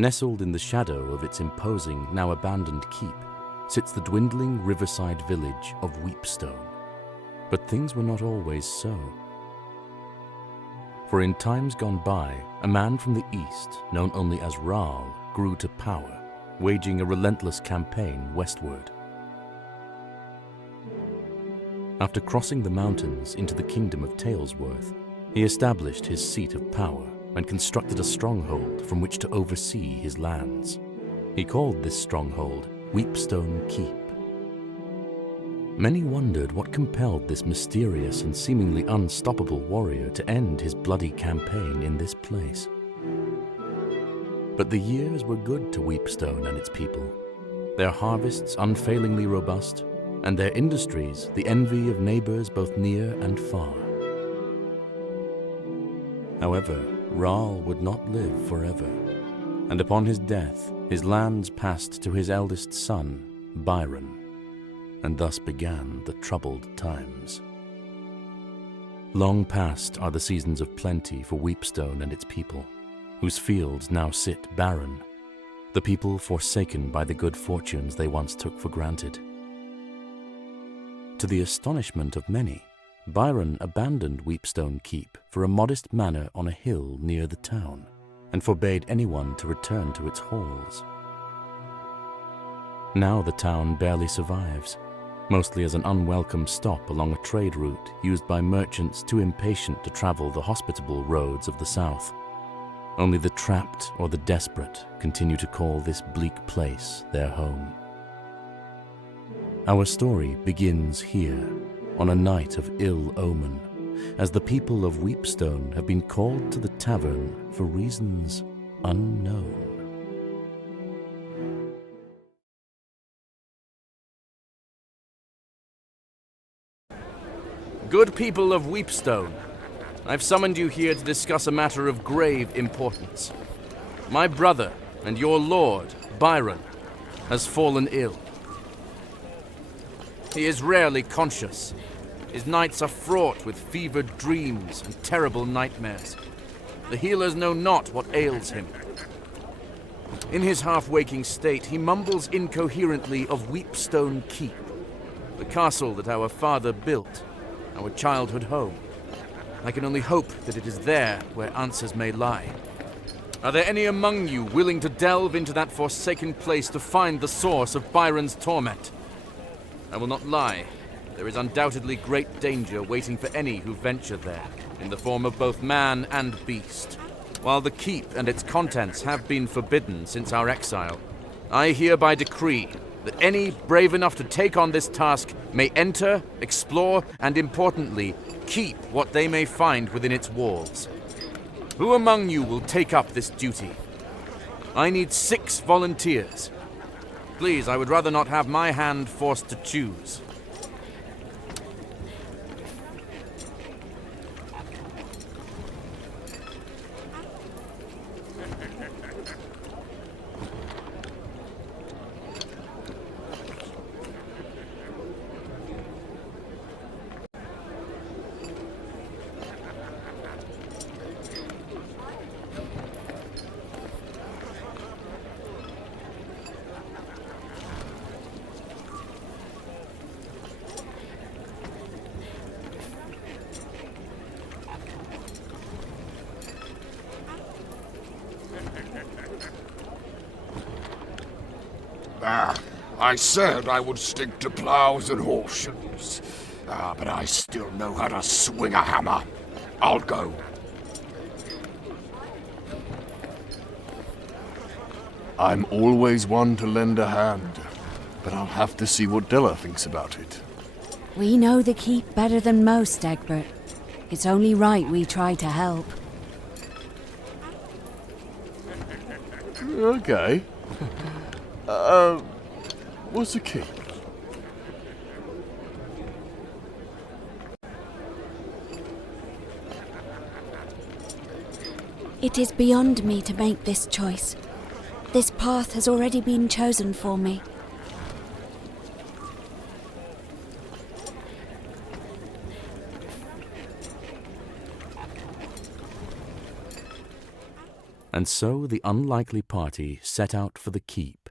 Nestled in the shadow of its imposing, now abandoned keep, sits the dwindling riverside village of Weepstone. But things were not always so. For in times gone by, a man from the east, known only as Raal, grew to power, waging a relentless campaign westward. After crossing the mountains into the kingdom of TALESWORTH, he established his seat of power and constructed a stronghold from which to oversee his lands. He called this stronghold Weepstone Keep. Many wondered what compelled this mysterious and seemingly unstoppable warrior to end his bloody campaign in this place. But the years were good to Weepstone and its people, their harvests unfailingly robust, and their industries the envy of neighbors both near and far. However, Raal would not live forever, and upon his death, his lands passed to his eldest son, Byron, and thus began the troubled times. Long past are the seasons of plenty for Weepstone and its people, whose fields now sit barren, the people forsaken by the good fortunes they once took for granted. To the astonishment of many, Byron abandoned Weepstone Keep for a modest manor on a hill near the town, and forbade anyone to return to its halls. Now the town barely survives, mostly as an unwelcome stop along a trade route used by merchants too impatient to travel the hospitable roads of the south. Only the trapped or the desperate continue to call this bleak place their home. Our story begins here, on a night of ill omen, as the people of Weepstone have been called to the tavern for reasons unknown. Good people of Weepstone, I've summoned you here to discuss a matter of grave importance. My brother and your lord, Byron, has fallen ill. He is rarely conscious. His nights are fraught with fevered dreams and terrible nightmares. The healers know not what ails him. In his half-waking state, he mumbles incoherently of Weepstone Keep, the castle that our father built, our childhood home. I can only hope that it is there where answers may lie. Are there any among you willing to delve into that forsaken place to find the source of Byron's torment? I will not lie. There is undoubtedly great danger waiting for any who venture there, in the form of both man and beast. While the keep and its contents have been forbidden since our exile, I hereby decree that any brave enough to take on this task may enter, explore, and importantly, keep what they may find within its walls. Who among you will take up this duty? I need 6 volunteers. Please, I would rather not have my hand forced to choose. I said I would stick to plows and horseshoes. But I still know how to swing a hammer. I'll go. I'm always one to lend a hand, but I'll have to see what Della thinks about it. We know the keep better than most, Egbert. It's only right we try to help. Okay. What's the key? It is beyond me to make this choice. This path has already been chosen for me. And so the unlikely party set out for the keep,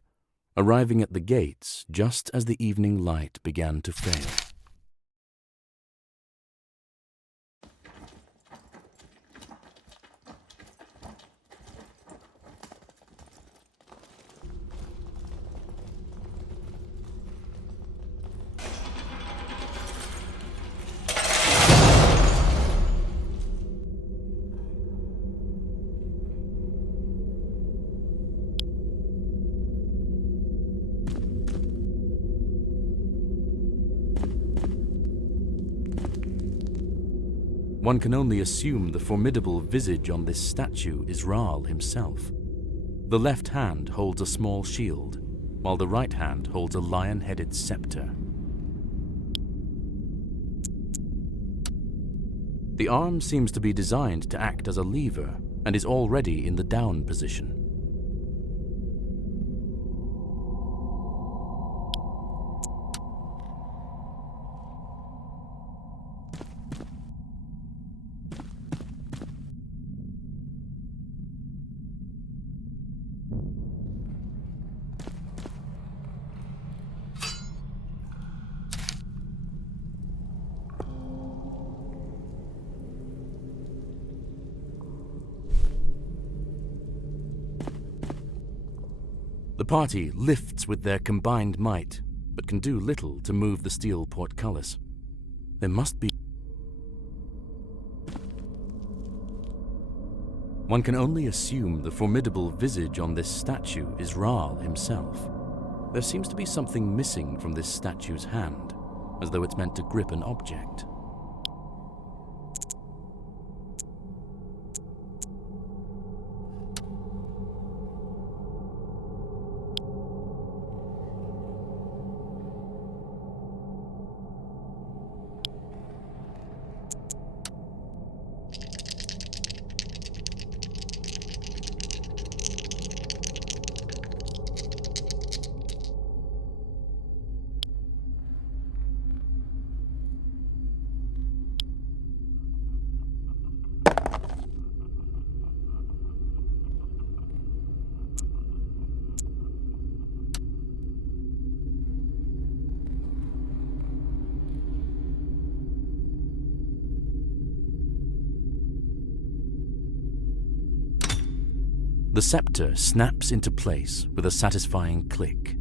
arriving at the gates just as the evening light began to fail. One can only assume the formidable visage on this statue is Raal himself. The left hand holds a small shield, while the right hand holds a lion-headed scepter. The arm seems to be designed to act as a lever and is already in the down position. The party lifts with their combined might, but can do little to move the steel portcullis. There must be... One can only assume the formidable visage on this statue is Raal himself. There seems to be something missing from this statue's hand, as though it's meant to grip an object. The scepter snaps into place with a satisfying click.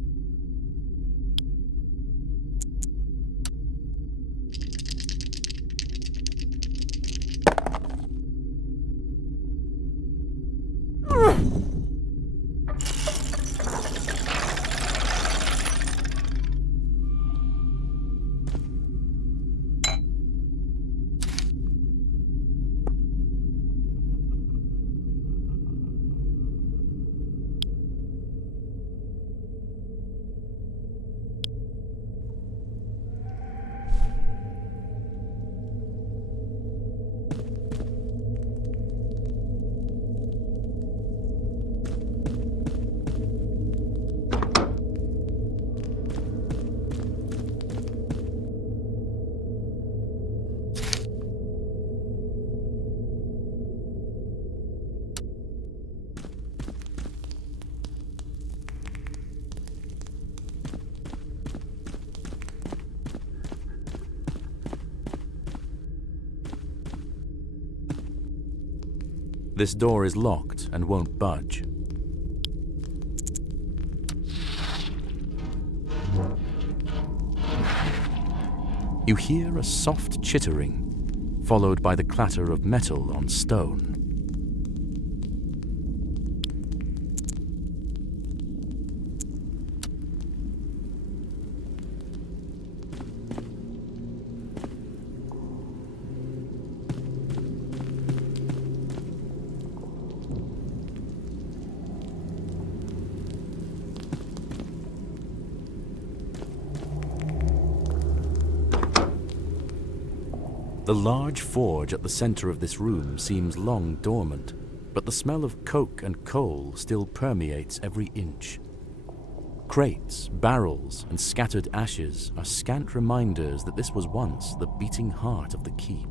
This door is locked and won't budge. You hear a soft chittering, followed by the clatter of metal on stone. The large forge at the center of this room seems long dormant, but the smell of coke and coal still permeates every inch. Crates, barrels, and scattered ashes are scant reminders that this was once the beating heart of the keep.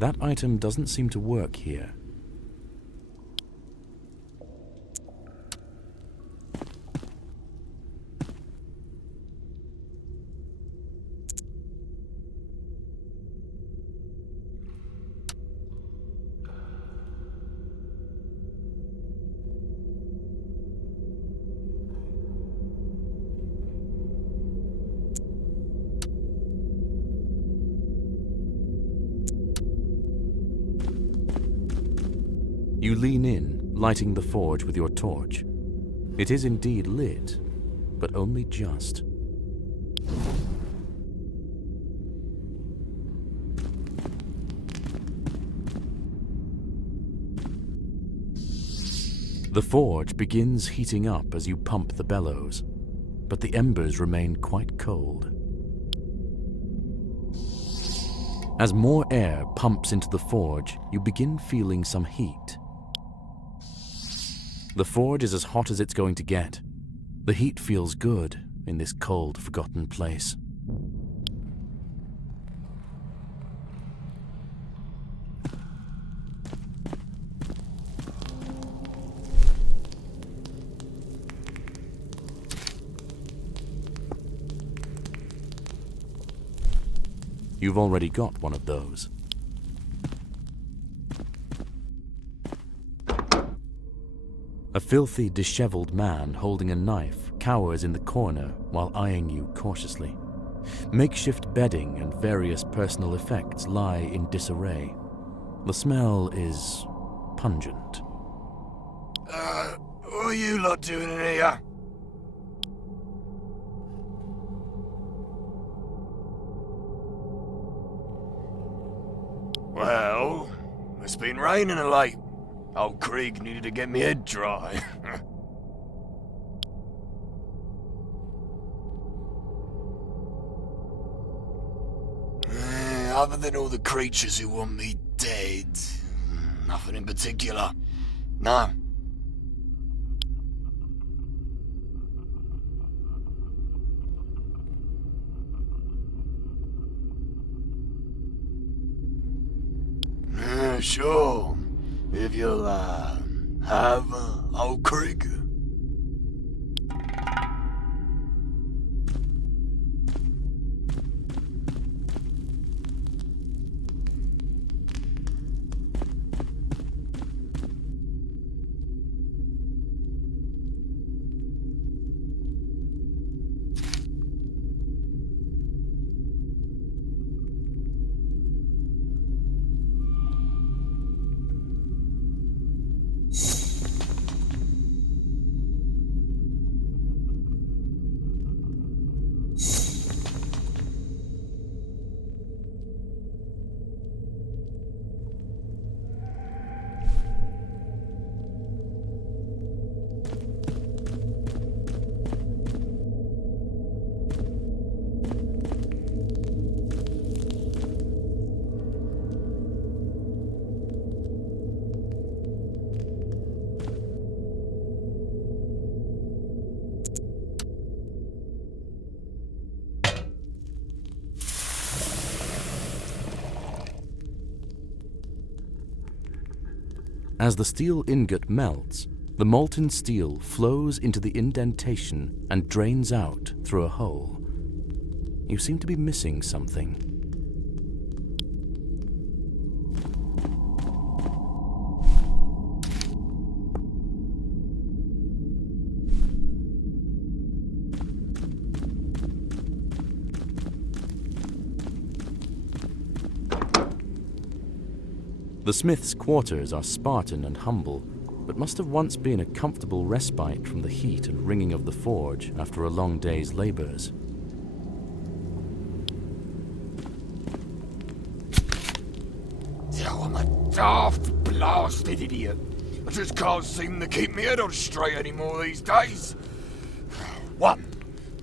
That item doesn't seem to work here. You lean in, lighting the forge with your torch. It is indeed lit, but only just. The forge begins heating up as you pump the bellows, but the embers remain quite cold. As more air pumps into the forge, you begin feeling some heat. The forge is as hot as it's going to get. The heat feels good in this cold, forgotten place. You've already got one of those. A filthy, disheveled man holding a knife cowers in the corner while eyeing you cautiously. Makeshift bedding and various personal effects lie in disarray. The smell is pungent. What are you lot doing in here? Well, it's been raining of late. Old Krieg needed to get me head dry. Other than all the creatures who want me dead, nothing in particular. No. Sure. If you'll, have, old Krieg. As the steel ingot melts, the molten steel flows into the indentation and drains out through a hole. You seem to be missing something. The smith's quarters are Spartan and humble, but must have once been a comfortable respite from the heat and ringing of the forge after a long day's labors. Oh, I'm a daft, blasted idiot. I just can't seem to keep my head on straight anymore these days. 1.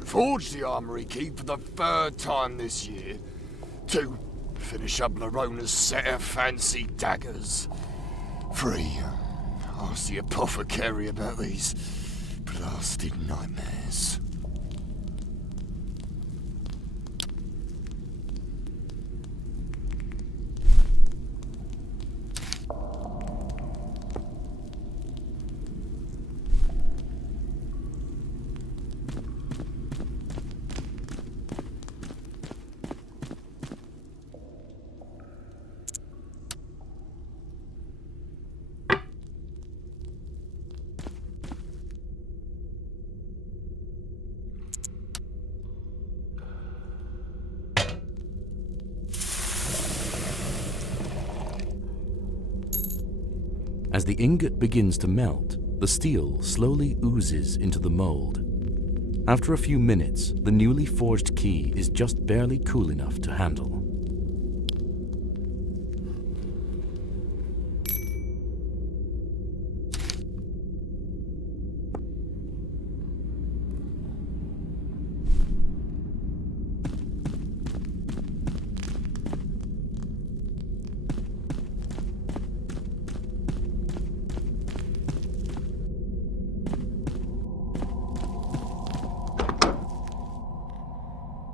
Forge the armory key for the 3rd time this year. 2. Finish up Larona's set of fancy daggers. 3. Ask the apothecary about these blasted nightmares. As the ingot begins to melt, the steel slowly oozes into the mold. After a few minutes, the newly forged key is just barely cool enough to handle.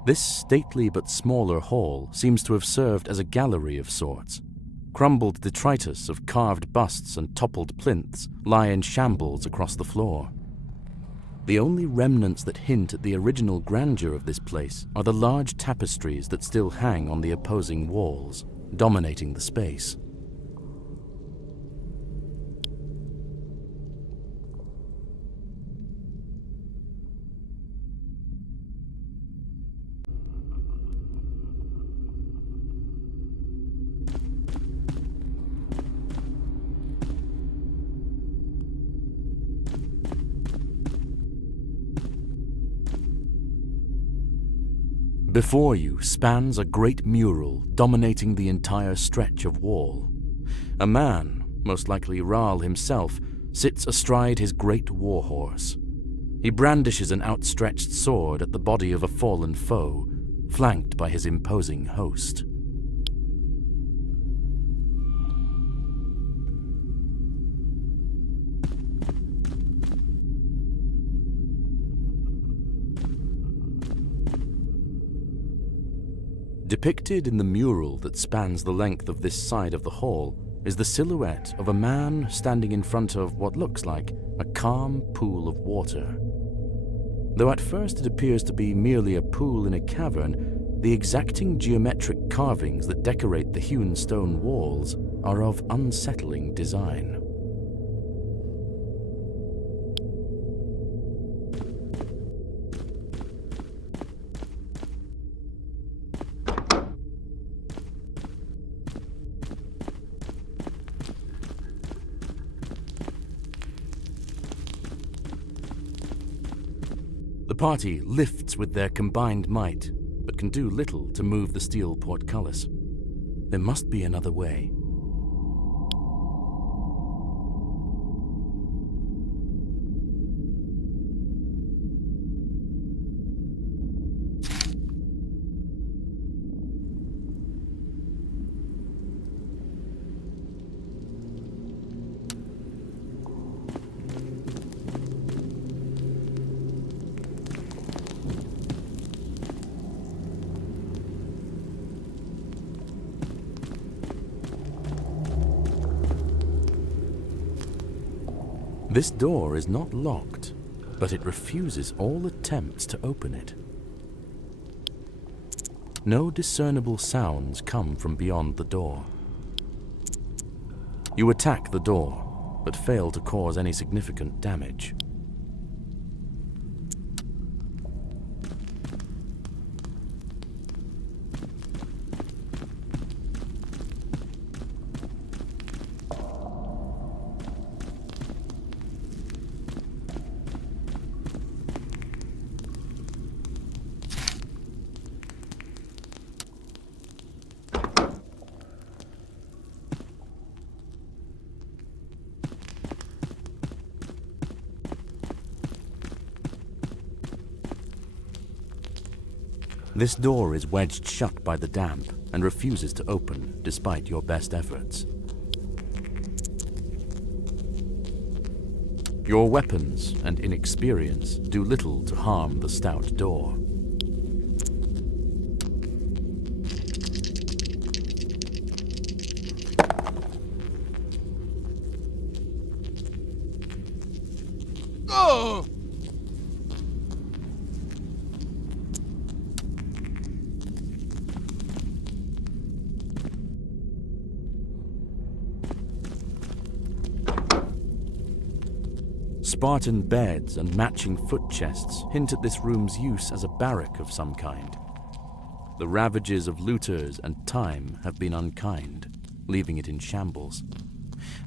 This stately but smaller hall seems to have served as a gallery of sorts. Crumbled detritus of carved busts and toppled plinths lie in shambles across the floor. The only remnants that hint at the original grandeur of this place are the large tapestries that still hang on the opposing walls, dominating the space. Before you spans a great mural dominating the entire stretch of wall. A man, most likely Rahl himself, sits astride his great warhorse. He brandishes an outstretched sword at the body of a fallen foe, flanked by his imposing host. Depicted in the mural that spans the length of this side of the hall is the silhouette of a man standing in front of what looks like a calm pool of water. Though at first it appears to be merely a pool in a cavern, the exacting geometric carvings that decorate the hewn stone walls are of unsettling design. The party lifts with their combined might, but can do little to move the steel portcullis. There must be another way. This door is not locked, but it refuses all attempts to open it. No discernible sounds come from beyond the door. You attack the door, but fail to cause any significant damage. This door is wedged shut by the damp and refuses to open despite your best efforts. Your weapons and inexperience do little to harm the stout door. Oh! Spartan beds and matching foot chests hint at this room's use as a barrack of some kind. The ravages of looters and time have been unkind, leaving it in shambles.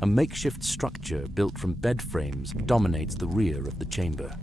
A makeshift structure built from bed frames dominates the rear of the chamber.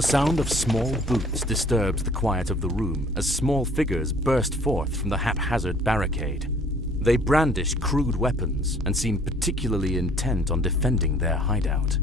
The sound of small boots disturbs the quiet of the room as small figures burst forth from the haphazard barricade. They brandish crude weapons and seem particularly intent on defending their hideout.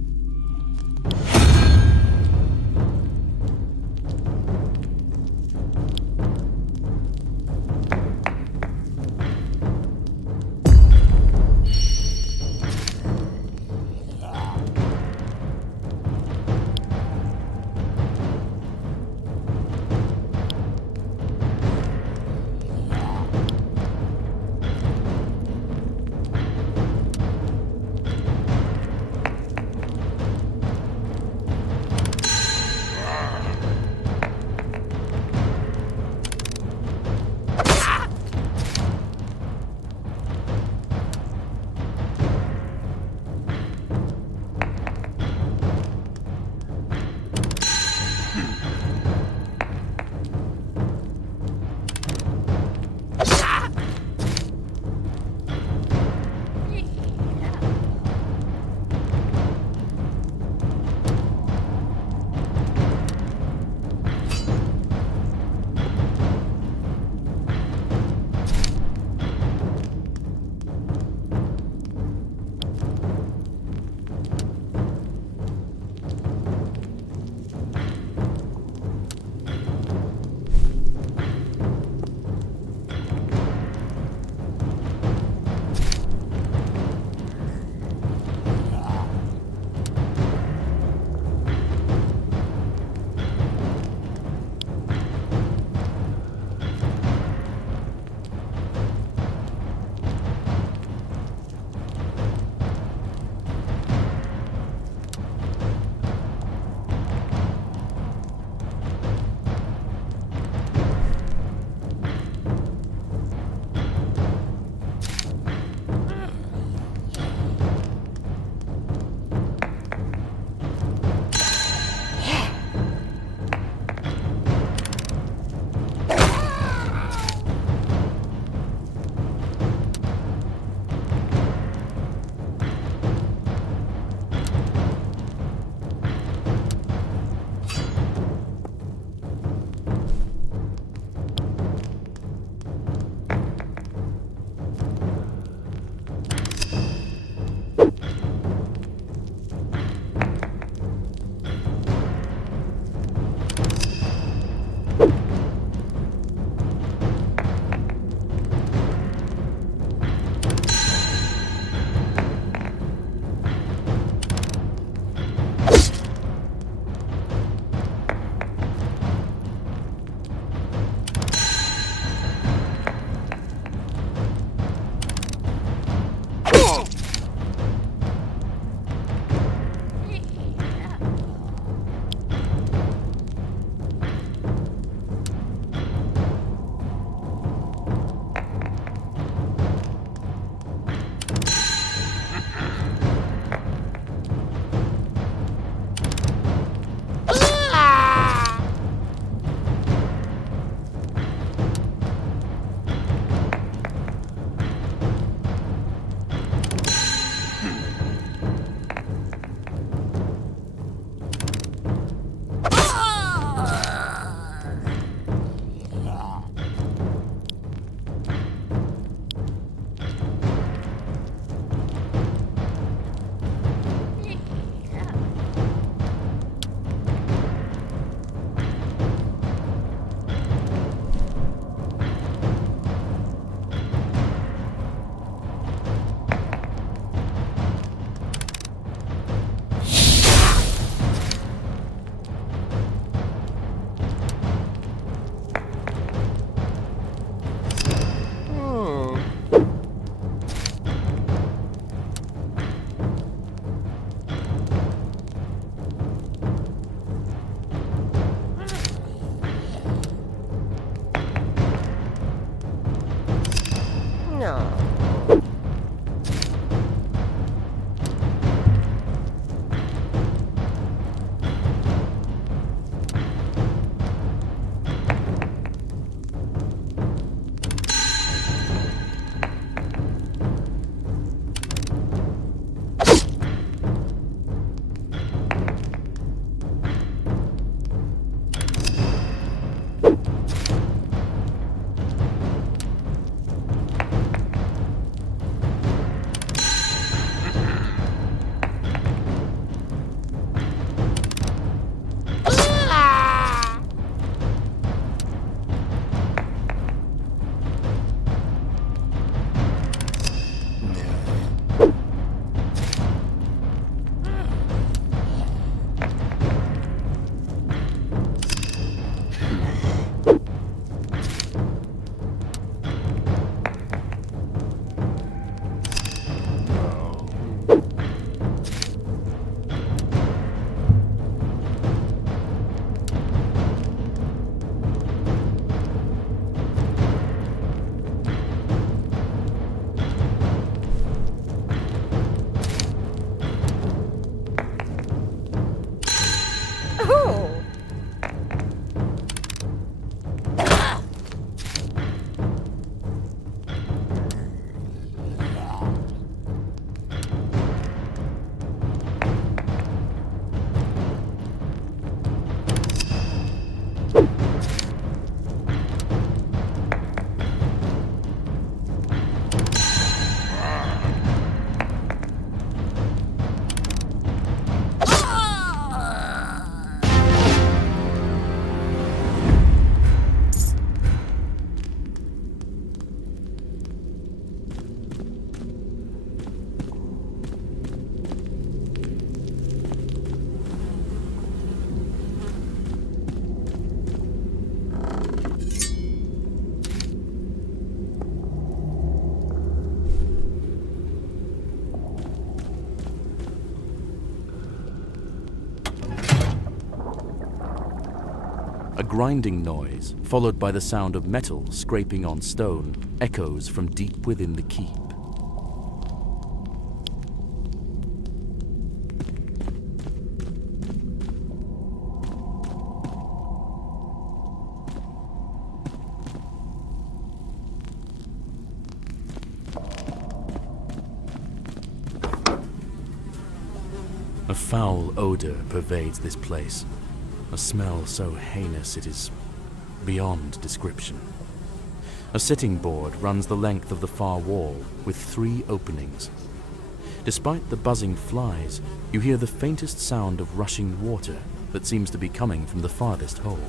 A grinding noise, followed by the sound of metal scraping on stone, echoes from deep within the keep. A foul odor pervades this place, a smell so heinous it is beyond description. A sitting board runs the length of the far wall, with 3 openings. Despite the buzzing flies, you hear the faintest sound of rushing water that seems to be coming from the farthest hole.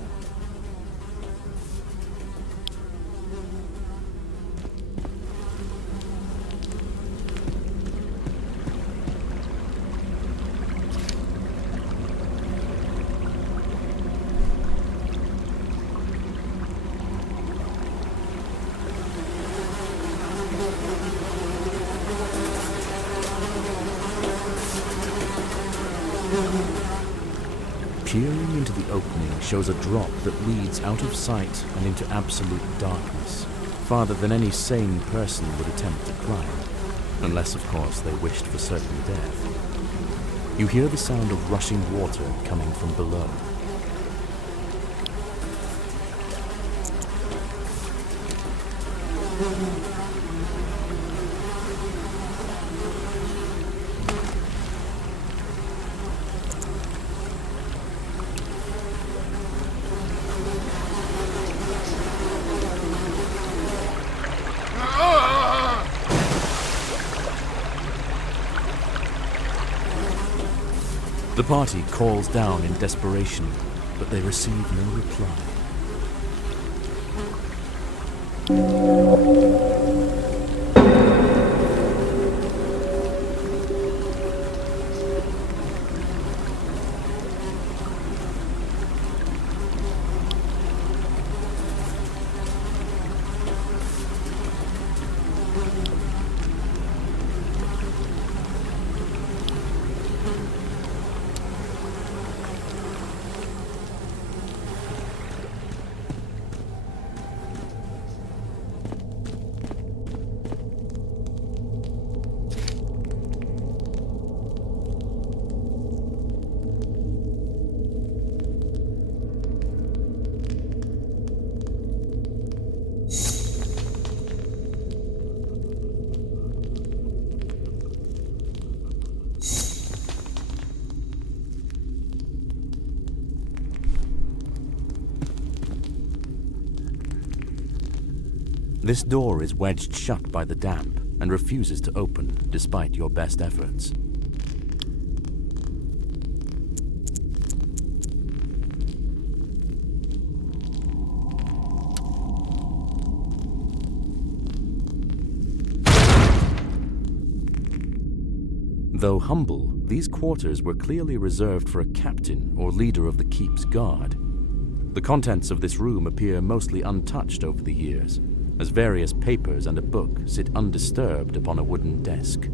Peering into the opening shows a drop that leads out of sight and into absolute darkness, farther than any sane person would attempt to climb, unless, of course, they wished for certain death. You hear the sound of rushing water coming from below. The party calls down in desperation, but they receive no reply. This door is wedged shut by the damp and refuses to open despite your best efforts. Though humble, these quarters were clearly reserved for a captain or leader of the keep's guard. The contents of this room appear mostly untouched over the years, as various papers and a book sit undisturbed upon a wooden desk.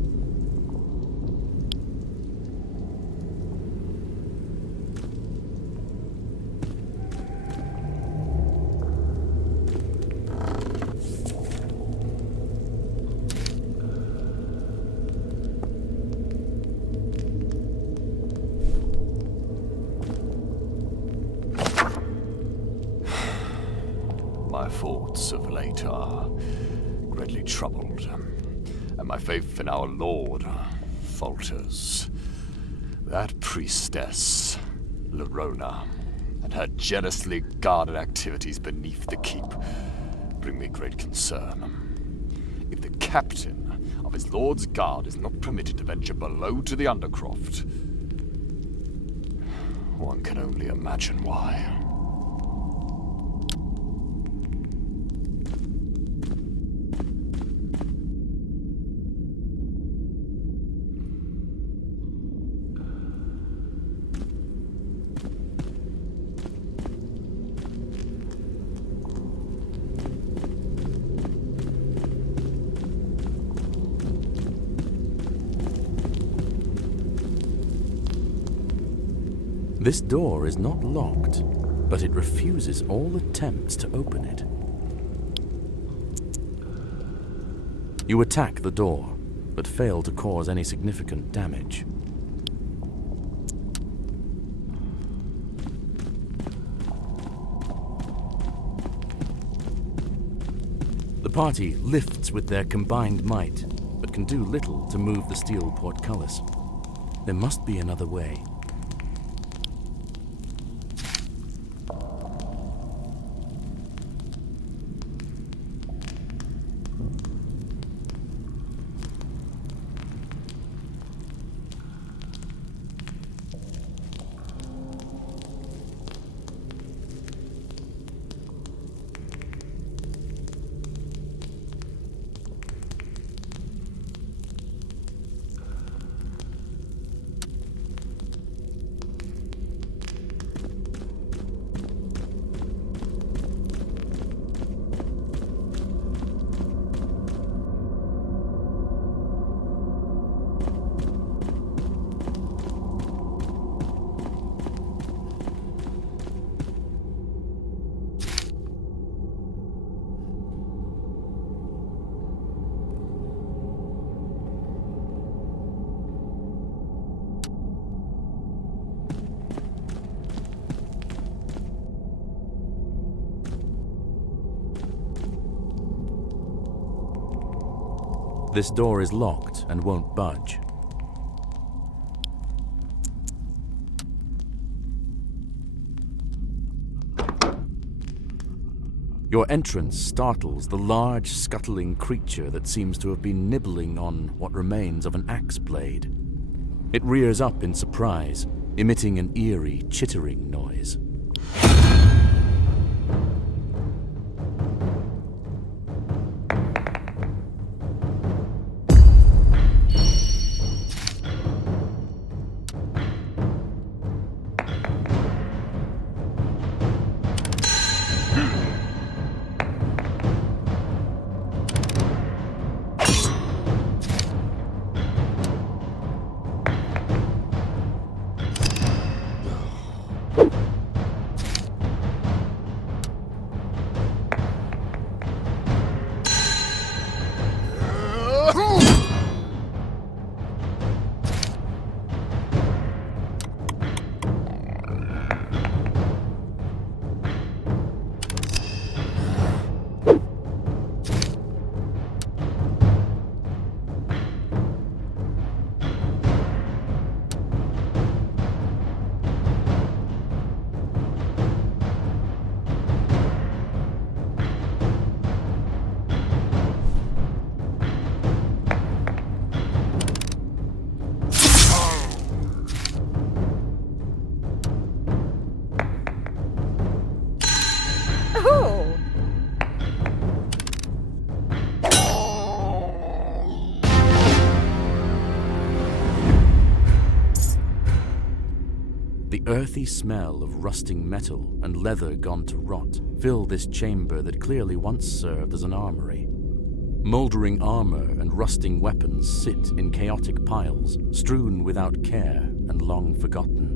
My thoughts of late are greatly troubled, and my faith in our Lord falters. That priestess, Lerona, and her jealously guarded activities beneath the keep bring me great concern. If the captain of his Lord's guard is not permitted to venture below to the Undercroft, one can only imagine why. This door is not locked, but it refuses all attempts to open it. You attack the door, but fail to cause any significant damage. The party lifts with their combined might, but can do little to move the steel portcullis. There must be another way. This door is locked and won't budge. Your entrance startles the large, scuttling creature that seems to have been nibbling on what remains of an axe blade. It rears up in surprise, emitting an eerie, chittering noise. The earthy smell of rusting metal and leather gone to rot fill this chamber that clearly once served as an armory. Mouldering armor and rusting weapons sit in chaotic piles, strewn without care and long forgotten.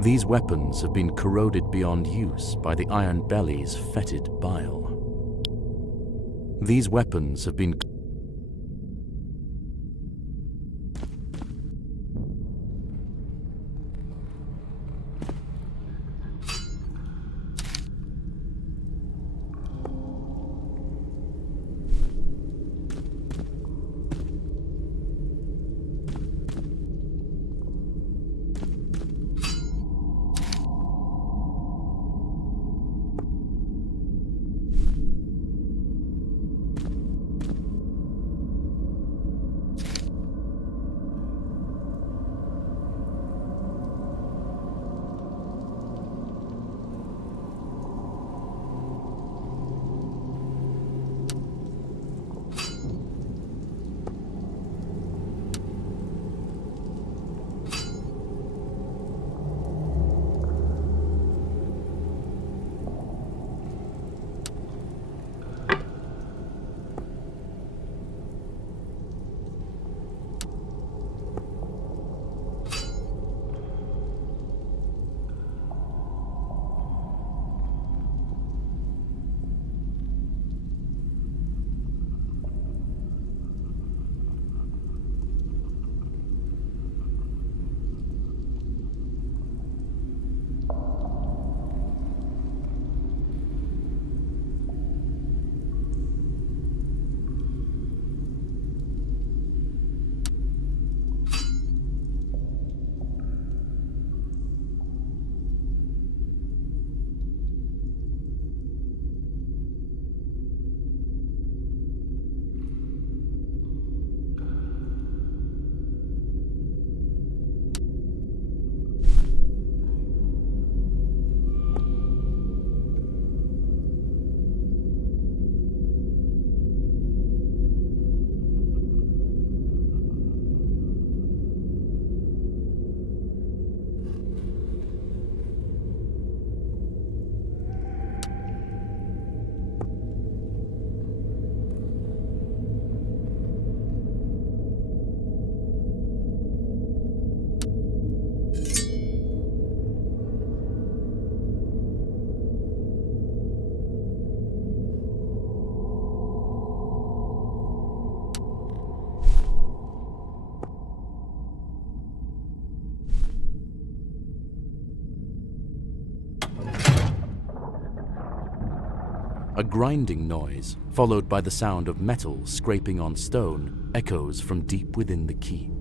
These weapons have been corroded beyond use by the Iron Belly's fetid bile. These weapons have been A grinding noise, followed by the sound of metal scraping on stone, echoes from deep within the keep.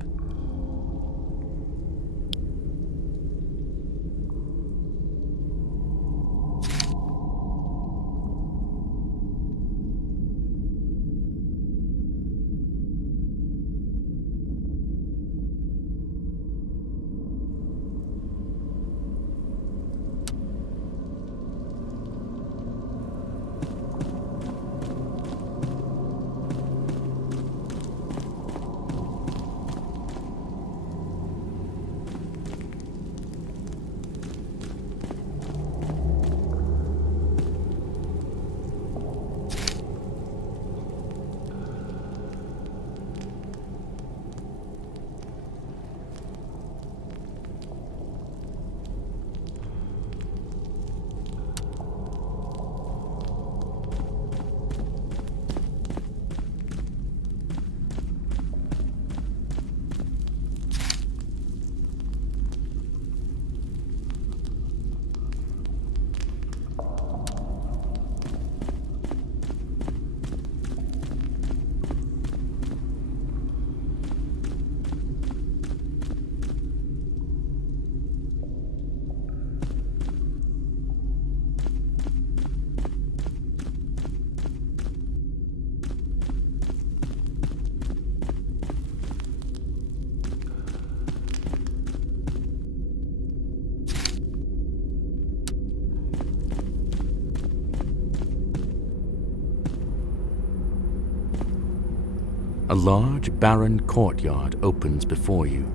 A large, barren courtyard opens before you,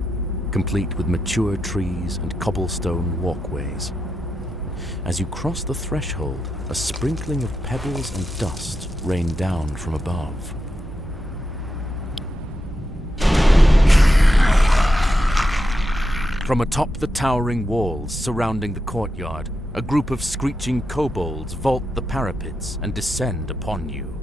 complete with mature trees and cobblestone walkways. As you cross the threshold, a sprinkling of pebbles and dust rain down from above. From atop the towering walls surrounding the courtyard, a group of screeching kobolds vault the parapets and descend upon you.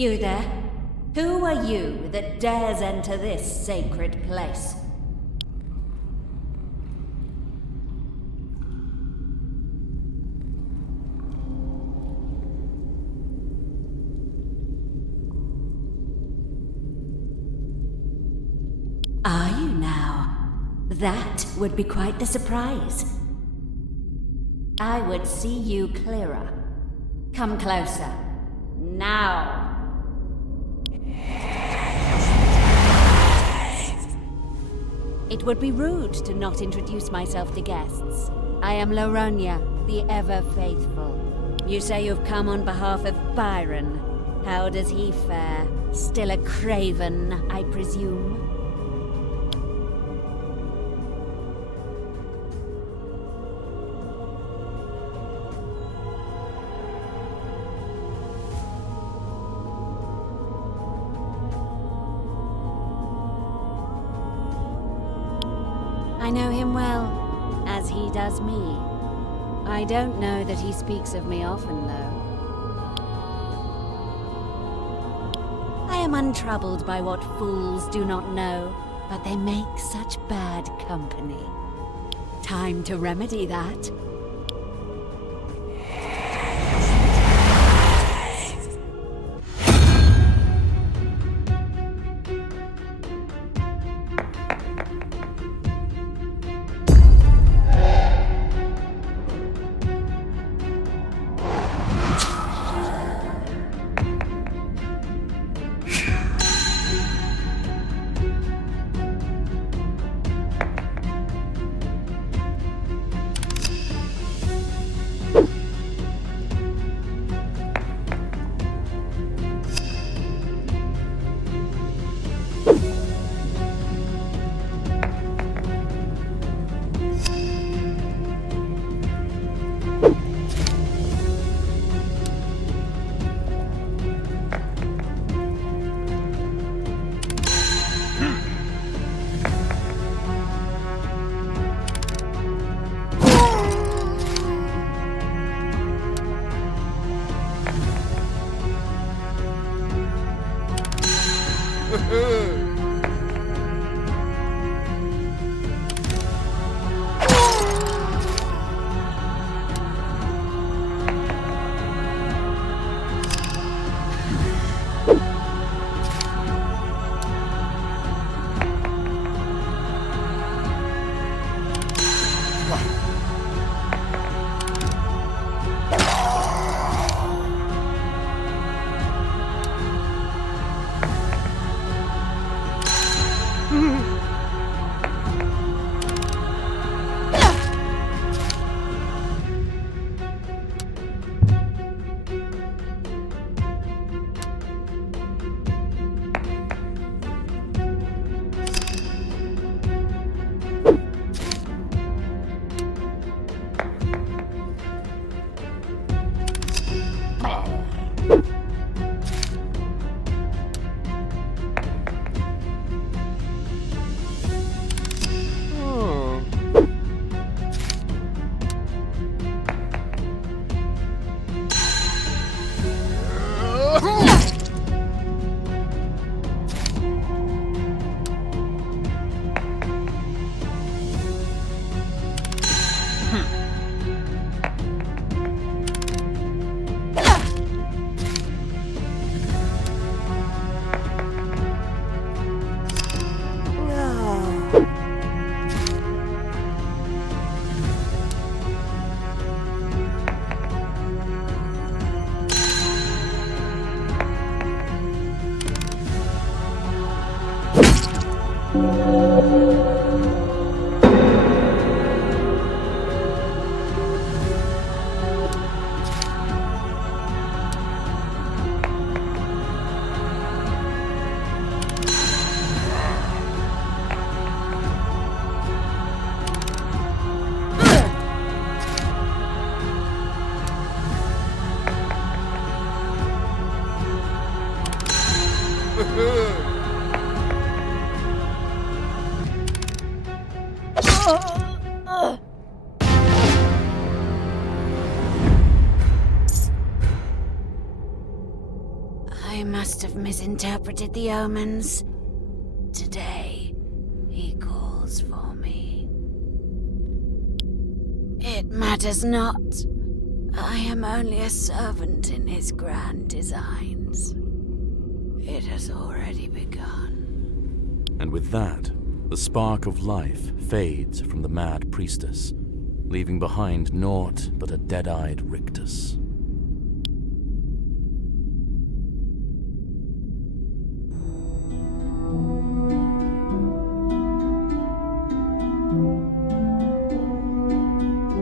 You there? Who are you that dares enter this sacred place? Are you now? That would be quite the surprise. I would see you clearer. Come closer. Now! It would be rude to not introduce myself to guests. I am Laronia, the ever-faithful. You say you've come on behalf of Byron. How does he fare? Still a craven, I presume? I know him well, as he does me. I don't know that he speaks of me often, though. I am untroubled by what fools do not know, but they make such bad company. Time to remedy that. I must have misinterpreted the omens. Today, he calls for me. It matters not. I am only a servant in his grand designs. It has already begun. And with that, the spark of life fades from the mad priestess, leaving behind naught but a dead-eyed rictus.